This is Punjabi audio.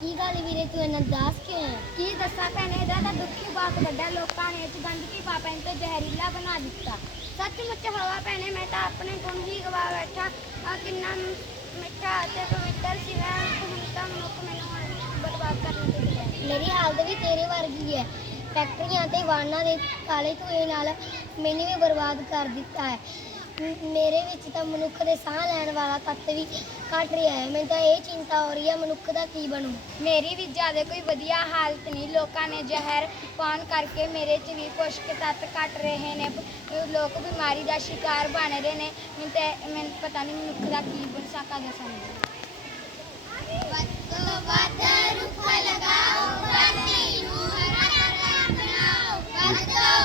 ਕੀ ਗੱਲ ਵੀਰੇ ਤੂੰ ਇੰਨਾ ਦਾਸ ਕਿਉਂ ਹੈ? ਕੀ ਦੱਸਾਂ ਭੈਣੇ, ਇਹਦਾ ਤਾਂ ਦੁੱਖੀ ਬਾਤ ਵੱਡਾ ਲੋਕਾਂ ਨੇ ਇਹ ਗੰਦਗੀ ਪਾ ਪੈਣ ਜ਼ਹਿਰੀਲਾ ਬਣਾ ਦਿੱਤਾ। ਸੱਚਮੁੱਚ ਹਵਾ ਭੈਣੇ, ਮੈਂ ਤਾਂ ਆਪਣੇ ਗੁਣ ਹੀ ਗਵਾ ਬੈਠਾ। ਆ ਕਿੰਨਾ ਮਿੱਠਾ ਅਤੇ ਪਵਿੱਤਰ ਸੀਗਾ। ਹੁਣ ਤਾਂ ਮਨੁੱਖ ਮੈਨੂੰ ਹੁਣ ਬਰਬਾਦ ਕਰਨ ਤੇ ਗਿਆ ਮੇਰੀ ਹਾਲਤ ਵੀ ਤੇਰੇ ਵਰਗੀ ਹੈ। ਫੈਕਟਰੀਆਂ ਤੇ ਵਾਹਨਾਂ ਦੇ ਕਾਲੇ ਧੂਏ ਨਾਲ ਮੈਨੂੰ ਵੀ ਬਰਬਾਦ ਕਰ ਦਿੱਤਾ ਹੈ। ਮੇਰੇ ਵਿੱਚ ਤਾਂ ਮਨੁੱਖ ਦੇ ਸਾਹ ਲੈਣ ਵਾਲਾ ਤੱਤ ਵੀ ਘਟ ਰਿਹਾ ਹੈ। ਮੈਨੂੰ ਤਾਂ ਇਹ ਚਿੰਤਾ ਹੋ ਰਹੀ ਹੈ ਮਨੁੱਖ ਦਾ ਕੀ ਬਣੂ। ਮੇਰੀ ਵੀ ਜ਼ਿਆਦਾ ਕੋਈ ਵਧੀਆ ਹਾਲਤ ਨਹੀਂ। ਲੋਕਾਂ ਨੇ ਜ਼ਹਿਰ ਪਾਉਣ ਕਰਕੇ ਮੇਰੇ 'ਚ ਵੀ ਪੋਸ਼ਕ ਤੱਤ ਘਟ ਰਹੇ ਨੇ। ਲੋਕ ਬਿਮਾਰੀ ਦਾ ਸ਼ਿਕਾਰ ਬਣ ਰਹੇ ਨੇ। ਮੈਨੂੰ ਤਾਂ ਮੈਨੂੰ ਪਤਾ ਨਹੀਂ ਮਨੁੱਖ ਦਾ ਕੀ ਬਣ ਸਕਦਾ। ਸਮਝ ਦਾ ਬਣਾਓ,